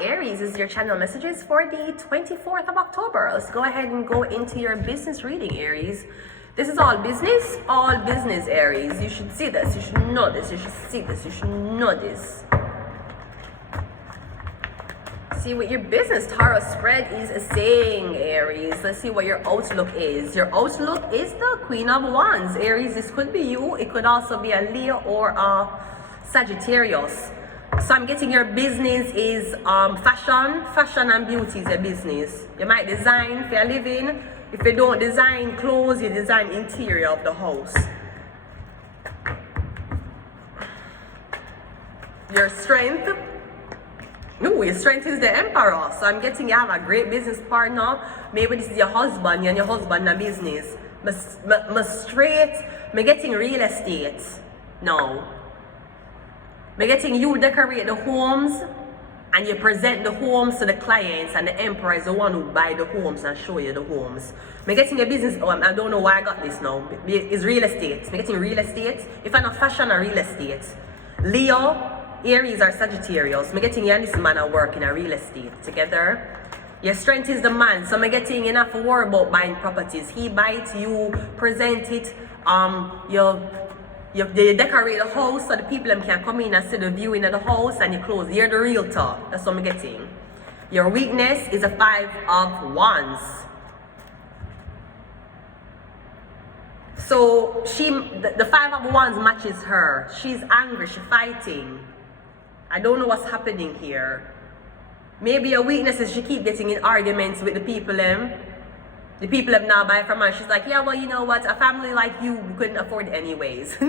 Aries, is your channel messages for the 24th of October. Let's go ahead and go into your business reading, Aries. This is all business, Aries. You should see this, you should know this, you should see this, you should know this. See what your business tarot spread is saying, Aries. Let's see what your outlook is. Your outlook is the Queen of Wands, Aries. This could be you. It could also be a Leo or a Sagittarius. So I'm getting your business is fashion and beauty is your business. You might design for a living. If you don't design clothes, you design interior of the house. Your strength. No, your strength is the Emperor. So I'm getting you have a great business partner. Maybe this is your husband, you and your husband in business. I'm getting real estate. No. I'm getting you decorate the homes and you present the homes to the clients, and the Emperor is the one who buy the homes and show you the homes. I'm getting a business, I don't know why I got this now. It's real estate. I'm getting real estate. If I'm not fashion or real estate. Leo, Aries or Sagittarius. I'm getting you and this man are working in real estate together. Your strength is the man. So I'm getting you not to worry about buying properties. He buys, you present it, you decorate the house so the people can come in and see the viewing of the house, and you close. You're the realtor. That's what I'm getting. Your weakness is a 5 of Wands. So the 5 of Wands matches her. She's angry, she's fighting. I don't know what's happening here. Maybe your weakness is she keep getting in arguments with the people The people have now buy from her. She's like, yeah, well, you know what? A family like you, we couldn't afford it anyways. I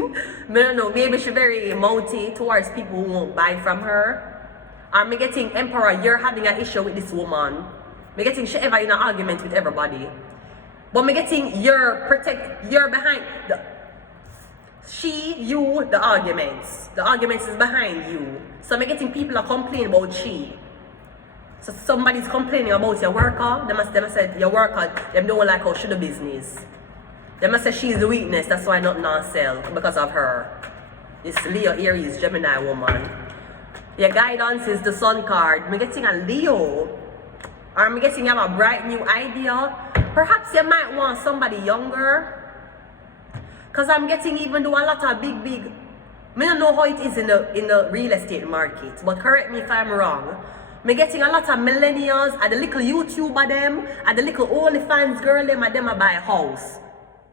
don't know. Maybe she's very mouthy towards people who won't buy from her. I'm getting Emperor, you're having an issue with this woman. I'm getting she ever in an argument with everybody. But I'm getting you're behind the arguments. The arguments is behind you. So I'm getting people are complaining about she. So somebody's complaining about your worker. They must say your worker, they don't like how she do business. They must say she's the weakness, that's why not sell because of her. This Leo, Aries, Gemini woman. Your guidance is the Sun card. I'm getting a Leo. Or I'm getting you have a bright new idea. Perhaps you might want somebody younger. Because I'm getting even though a lot of big, I don't know how it is in the real estate market, but correct me if I'm wrong. I'm getting a lot of millennials and the little YouTuber them and the little OnlyFans girl them and them buy a house.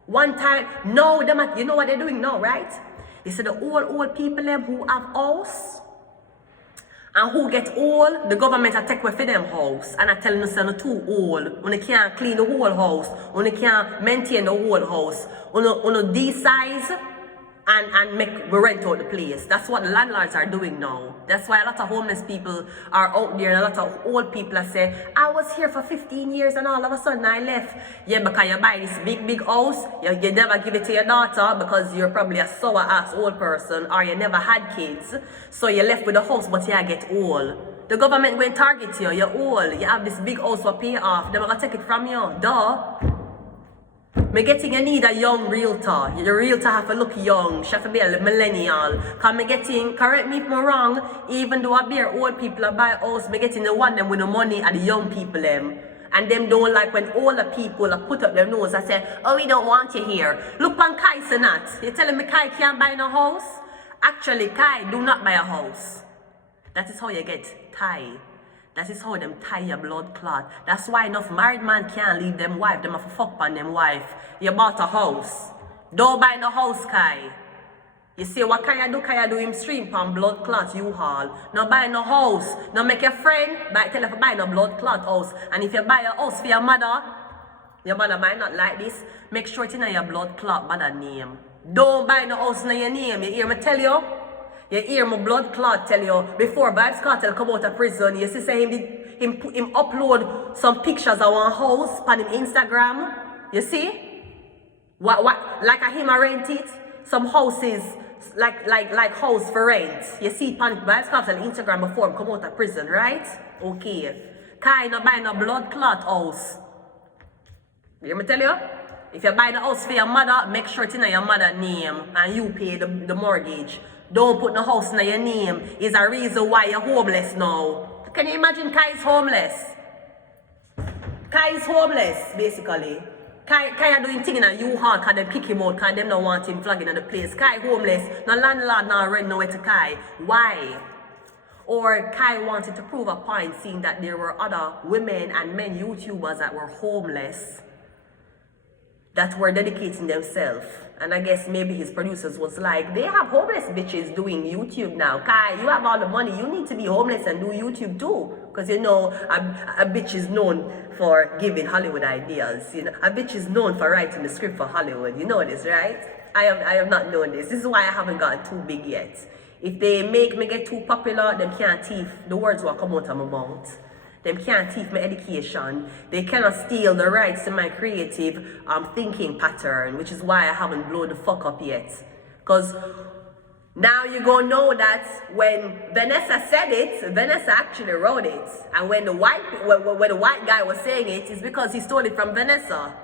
One time, no, you know what they're doing now, right? You see the old people them who have house and who get old, the government will take away for them house and I tell them they're too old. When they can't clean the whole house, when they can't maintain the whole house, when they desize and make rent out the place. That's what the landlords are doing now. That's why a lot of homeless people are out there and a lot of old people are saying, I was here for 15 years and all of a sudden I left. Yeah, because you buy this big house, you never give it to your daughter because you're probably a sour ass old person or you never had kids. So you left with the house but you get old. The government will target you, you're old, you have this big house to pay off, they're gonna take it from you, duh. I'm getting you need a young realtor. The realtor have to look young. She have to be a millennial. Cause I'm getting, correct me if I'm wrong, even though I bear old people buy a house, I'm getting the one them with the money and the young people them. And them don't like when older people put up their nose and say, oh, we don't want you here. Look on Kai Sanat. You're telling me Kai can't buy no house? Actually, Kai do not buy a house. That is how you get tie. That is how them tie your blood clot. That's why enough married man can't leave them wife. Them have to fuck on them wife. You bought a house. Don't buy no house, Kai. You see what Kai do him stream on blood clot U-Haul. No buy no house. No make your friend tell her to buy no blood clot house. And if you buy a house for your mother might not like this. Make sure it's in your blood clot mother name. Don't buy no house in your name. You hear me tell you? You hear my blood clot tell you, before Vibes Cartel come out of prison, you see say him upload some pictures of one house on him Instagram. You see? What like a him a rent it? Some houses like house for rent. You see it on Vibes Cartel Instagram before him come out of prison, right? Okay. Kai no buy no blood clot house. You hear me tell you? If you buy the house for your mother, make sure it's in your mother's name and you pay the mortgage. Don't put no house in your name. It's a reason why you're homeless now. Can you imagine Kai is homeless? Kai is homeless, basically. Kai are doing things in a U-Haul because they kick him out because they don't want him flagging in the place. Kai homeless, no landlord, no rent, nowhere to Kai. Why? Or Kai wanted to prove a point, seeing that there were other women and men YouTubers that were homeless, that were dedicating themselves. And I guess maybe his producers was like, they have homeless bitches doing YouTube now. Kai, you have all the money, you need to be homeless and do YouTube too. Because you know, a bitch is known for giving Hollywood ideas. You know, a bitch is known for writing the script for Hollywood. You know this, right? I have not known this. This is why I haven't gotten too big yet. If they make me get too popular, them can't thief the words will come out of my mouth. Them can't thief my education. They cannot steal the rights to my creative thinking pattern, which is why I haven't blown the fuck up yet. Because now you're gonna know that when Vanessa said it, Vanessa actually wrote it. And when the white guy was saying it, it's because he stole it from Vanessa.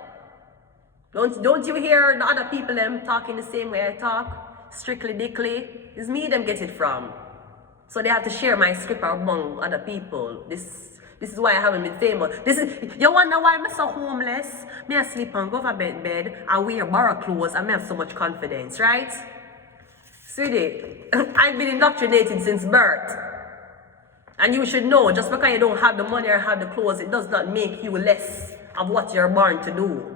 Don't you hear the other people them talking the same way I talk? Strictly dickly. It's me them get it from. So they have to share my script among other people. This is why I haven't been famous. You wonder why I'm so homeless? Me I sleep on government bed, I wear borrowed clothes, and I have so much confidence, right? Sweetie, I've been indoctrinated since birth. And you should know, just because you don't have the money or have the clothes, it does not make you less of what you're born to do.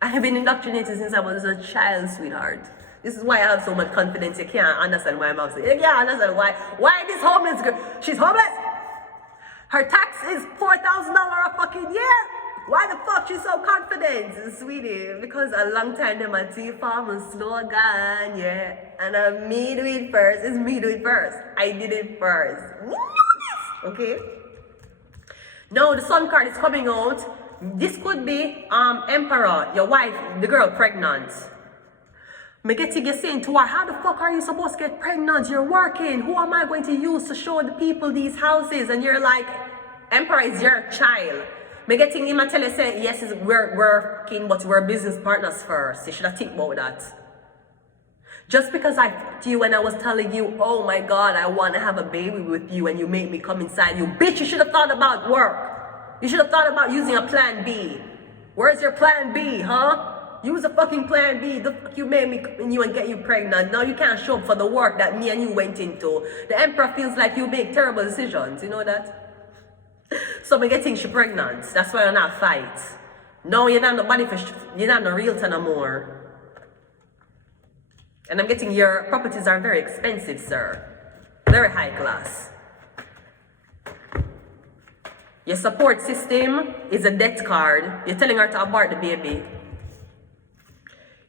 I have been indoctrinated since I was a child, sweetheart. This is why I have so much confidence. You can't understand why I'm upset. You can't understand why this homeless girl, she's homeless. Her tax is $4,000 a fucking year. Why the fuck she's so confident, sweetie? Because a long time them a tea farm slogan, yeah. And me do it first. It's me do it first. I did it first. Okay. Now the sun card is coming out. This could be Emperor, your wife, the girl pregnant. Me getting you saying to her, how the fuck are you supposed to get pregnant? You're working. Who am I going to use to show the people these houses? And you're like, Emperor is your child. Me getting him and tell you, say, yes, we're working, but we're business partners first. You should have think about that. Just because I talked to you when I was telling you, oh my God, I want to have a baby with you and you make me come inside you. Bitch, you should have thought about work. You should have thought about using a plan B. Where's your plan B, huh? Use a fucking plan B. The fuck you made me come in you and get you pregnant. Now you can't show up for the work that me and you went into. The Emperor feels like you make terrible decisions. You know that? So me getting she pregnant. That's why I'm not fight. No, you're not nobody for you're not no realtor no more. And I'm getting your properties are very expensive, sir. Very high class. Your support system is a debt card. You're telling her to abort the baby.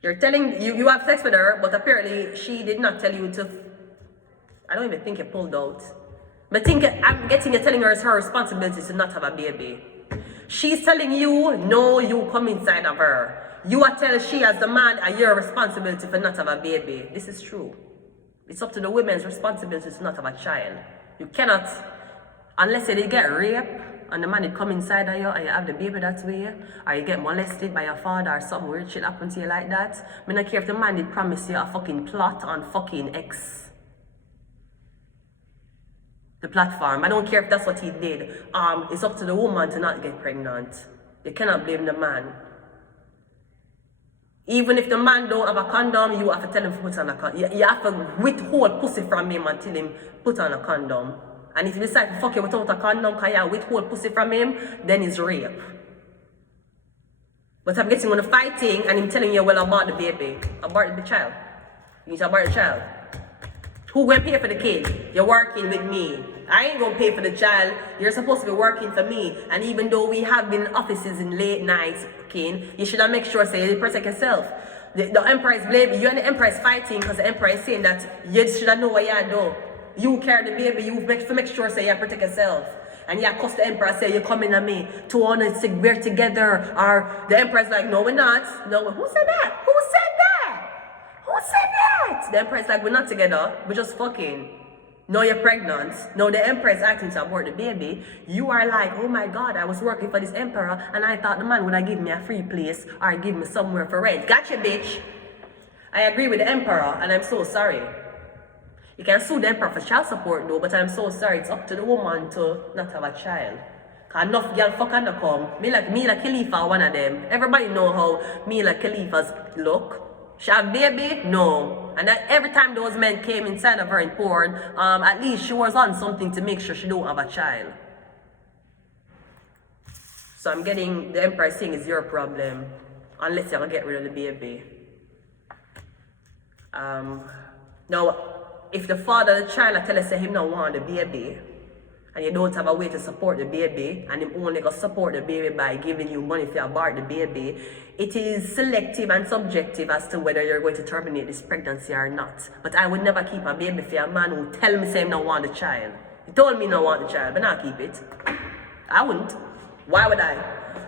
You're telling, you have sex with her, but apparently she did not tell you to, I don't even think you pulled out. But I'm getting you telling her it's her responsibility to not have a baby. She's telling you, no, you come inside of her. You are telling she as the man, and your responsibility for not have a baby. This is true. It's up to the women's responsibility to not have a child. You cannot, unless you get raped, and the man did come inside of you and you have the baby that way, or you get molested by your father or some weird shit happen to you like that. I don't care if the man did promise you a fucking plot on fucking X. The platform. I don't care if that's what he did. It's up to the woman to not get pregnant. You cannot blame the man. Even if the man don't have a condom, you have to tell him to put on a condom. You have to withhold pussy from him until him put on a condom. And if you decide to fuck you without a condom because you withhold pussy from him, then it's rape. But I'm getting on the fighting and him telling you, well, abort the baby. Abort the child. You need to abort the child. Who going to pay for the kid? You're working with me. I ain't going to pay for the child. You're supposed to be working for me. And even though we have been in offices in late nights, you should make sure you protect yourself. The Emperor is blaming you, and the Emperor is fighting because the Emperor is saying that you should know what you do. You carry the baby, you make sure you protect yourself. And you cuss the Emperor, say you're coming at me. We're together. Or the Emperor's like, no, we're not. No, who said that? Who said that? Who said that? The Emperor's like, we're not together. We're just fucking. No, you're pregnant. No, the Emperor is acting to abort the baby. You are like, oh my God, I was working for this Emperor and I thought the man would have given me a free place or give me somewhere for rent. Gotcha, bitch. I agree with the Emperor and I'm so sorry. You can sue them for child support though, but I'm so sorry, it's up to the woman to not have a child. Cause enough girl fuck and come. Mila Khalifa one of them. Everybody know how Mila Khalifa's look. She have baby? No. And that every time those men came inside of her in porn, at least she was on something to make sure she don't have a child. So I'm getting the Empress saying it's your problem. Unless you're gonna get rid of the baby. Now, if the father of the child tell us that him not want the baby, and you don't have a way to support the baby, and him only gonna support the baby by giving you money to abort the baby, it is selective and subjective as to whether you're going to terminate this pregnancy or not. But I would never keep a baby for a man who tell me say him not want the child. He told me not want the child, but not keep it. I wouldn't. Why would I?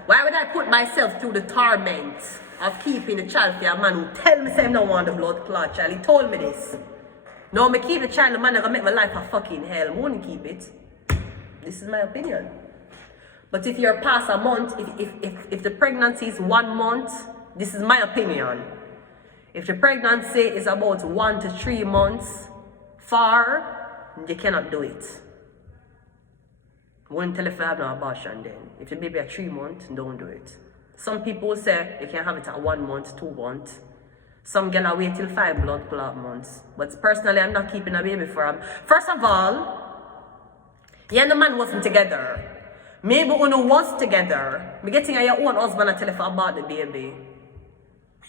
Why would I put myself through the torment of keeping the child for a man who tell me say him not want the blood clot child? He told me this. No, me keep the child, the man gonna make my life a fucking hell. I won't keep it. This is my opinion. But if you're past a month, if the pregnancy is 1 month, this is my opinion. If the pregnancy is about 1 to 3 months far, you cannot do it. Won't tell if you have no abortion then. If the baby at 3 months, don't do it. Some people say you can have it at 1 month, 2 months. Some girl are wait till 5 blood clot months. But personally, I'm not keeping a baby for him. First of all, you and the man wasn't together. Maybe Uno was together. Me getting your own husband and tell you about the baby.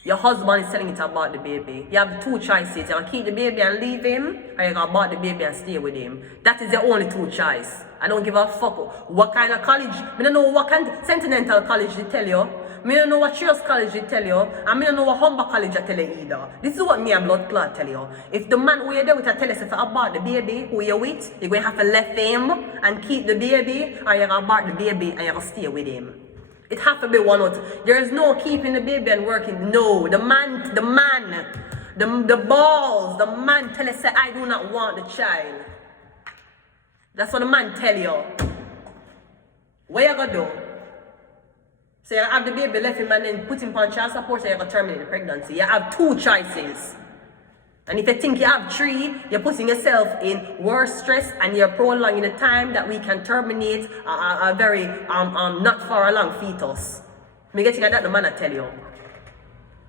Your husband is telling you about the baby. You have 2 choices. You can keep the baby and leave him, or you can abort the baby and stay with him. That is your only 2 choices. I don't give a fuck what kind of college. I don't know what kind of Continental College they tell you. I don't know what Cheers College they tell you. And I don't know what Humber College they tell you either. This is what me and Blood Clot tell you. If the man who you're there with tell us if you abort the baby, who you're with, you're going to have to left him and keep the baby, or you're going to abort the baby and you're going to stay with him. It has to be one out. There is no keeping the baby and working. No, the balls, the man tell us, I do not want the child. That's what the man tell you. What you gonna do? So you have the baby left him and then put him on child support, so you're gonna terminate the pregnancy. You have 2 choices. And if you think you have 3, you're putting yourself in worse stress and you're prolonging the time that we can terminate a very not far along fetus. Me getting at that the man I tell you.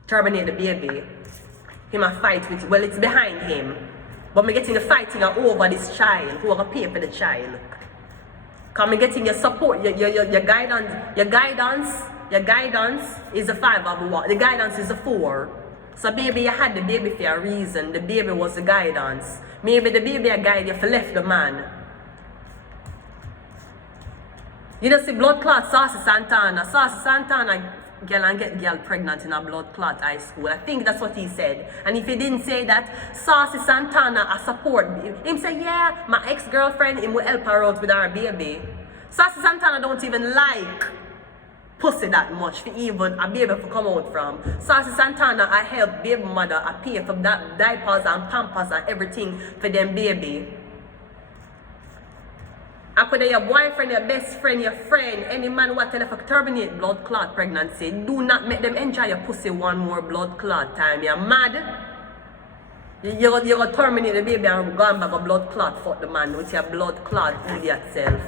Terminate the baby. Him a fight with, well, it's behind him. But me getting the fighting over this child, who are gonna pay for the child. Cause me getting your support, your guidance is a 5 of what? The guidance is a 4. So baby, you had the baby for a reason. The baby was the guidance. Maybe the baby a guide you for left the man. You know see blood clot Saucy Santana. Saucy Santana girl and get girl pregnant in a blood clot high school. I think that's what he said. And if he didn't say that, Saucy Santana a support him say, yeah, my ex-girlfriend, him will help her out with her baby. Saucy Santana don't even like pussy that much for even a baby to come out from. Saucy Santana I help baby mother, I pay for that diapers and pampers and everything for them baby. And whether your boyfriend, your best friend, your friend, any man who tell you to terminate blood clot pregnancy, do not make them enjoy your pussy 1 more blood clot time. You're mad. You're going to terminate the baby and go back a blood clot fuck the man with your blood clot idiot self.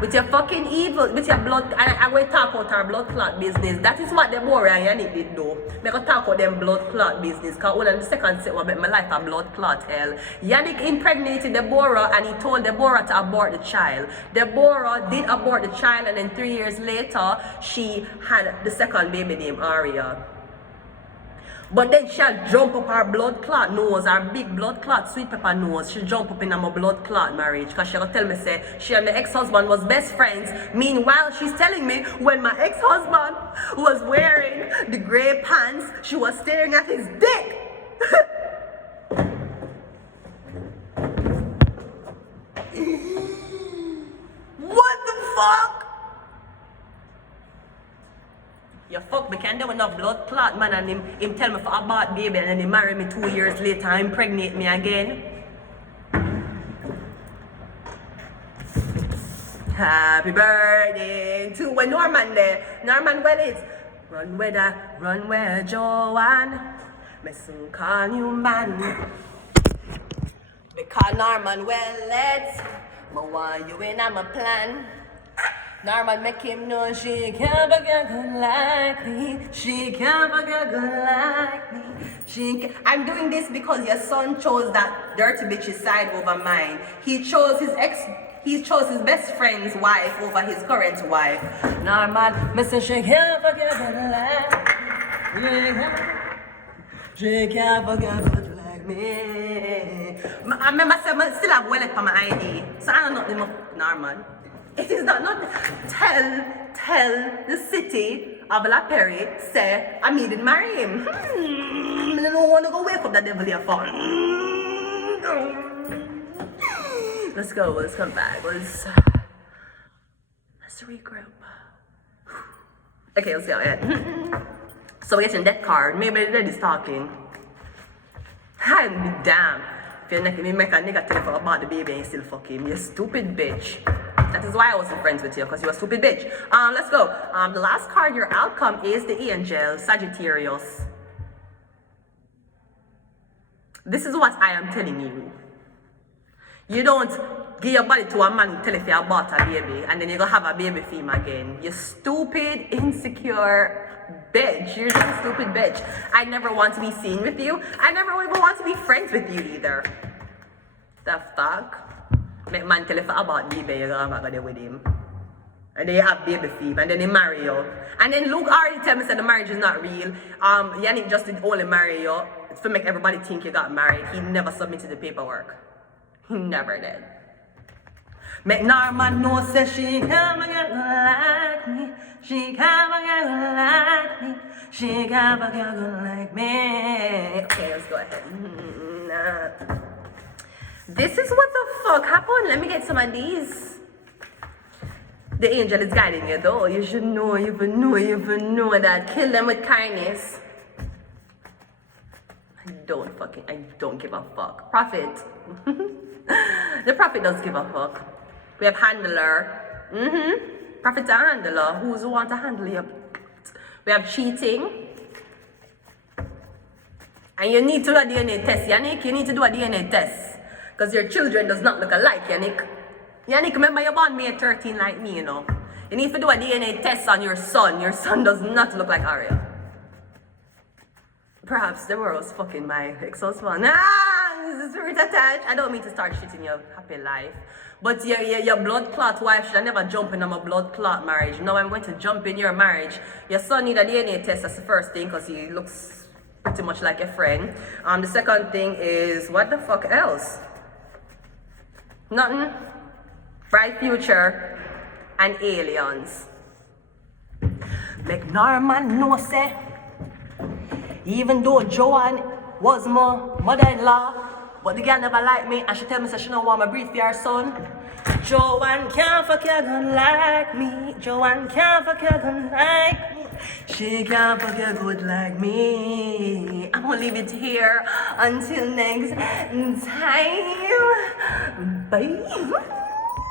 With your fucking evil, with your blood, I will talk about our blood clot business. That is what Deborah and Yannick did do. I will talk about them blood clot business. Because one of the second set will make my life a blood clot hell. Yannick impregnated Deborah and he told Deborah to abort the child. Deborah did abort the child and then 3 years later, she had the second baby named ARIES. But then she'll jump up her blood clot nose, her big blood clot sweet pepper nose. She'll jump up in my blood clot marriage. Because she'll tell me, say, she and my ex-husband was best friends. Meanwhile, she's telling me when my ex-husband was wearing the gray pants, she was staring at his dick. What the fuck? You fuck me, can do enough blood clot man and him tell me for abort baby and then he marry me 2 years later and impregnate me again. Happy birthday to when Norman there. Norman well it's run where Joanne. Me soon call you man. Because Norman well let me want you in on my plan. Norman make him know she can't forget good like me. She can't forget good like me. I'm doing this because your son chose that dirty bitch's side over mine. He chose his best friend's wife over his current wife. Norman, me say she can't forget good like me. She can't forget good like me. I remember I still have wallet for my ID. So I don't know the Norman. It is not tell the city of La Perry say I didn't marry him. I don't want to go wake up that devil here for. Let's go, let's come back. Let's regroup. Okay, let's go ahead. So we're getting that card. Maybe the dead is talking. I'm damn. If you make a nigga tell you about the baby and you still fuck him, you stupid bitch. That is why I wasn't friends with you, because you're a stupid bitch. Let's go. The last card, your outcome is the angel, Sagittarius. This is what I am telling you. You don't give your body to a man who tell you you bought a baby, and then you're gonna have a baby for him again. You stupid, insecure bitch. You're just a stupid bitch. I never want to be seen with you. I never even want to be friends with you either. The fuck? Make man tell you about baby, you're gonna go there with him. And then you have baby for him, and then he marry you. And then Luke already tell me that the marriage is not real. Yannick just did only marry you to make everybody think you got married. He never submitted the paperwork. He never did. Make Norman know say she can't forget like me. She can't forget like me. She can't forget like me. Okay, let's go ahead. This is what the fuck happened. Let me get some of these. The angel is guiding you though. You should know, even know that. Kill them with kindness. I don't give a fuck. Prophet. The prophet does give a fuck. We have handler. Prophet and handler. Who's who want to handle you? We have cheating. And you need to do a DNA test, Yannick. You need to do a DNA test. Because your children does not look alike, Yannick. Yannick, remember you're born May 13 like me, you know. You need to do a DNA test on your son. Your son does not look like Ariel. Perhaps the world's fucking my ex-husband. This is spirit attached. I don't mean to start shit in your happy life. But your blood clot wife should have never jump in on my blood clot marriage. Now I'm going to jump in your marriage. Your son need a DNA test, that's the first thing, because he looks pretty much like a friend. The second thing is, what the fuck else? Nothing. Bright future and aliens. Make Norman know say, even though Joanne was my mother-in-law, but the girl never liked me and she tell me that she don't want me breathe for her son. Joanne can't fuck your gun like me. Joanne can't fuck your gun like me. She can't fuck your good like me. I'm gonna leave it here until next time. Bye.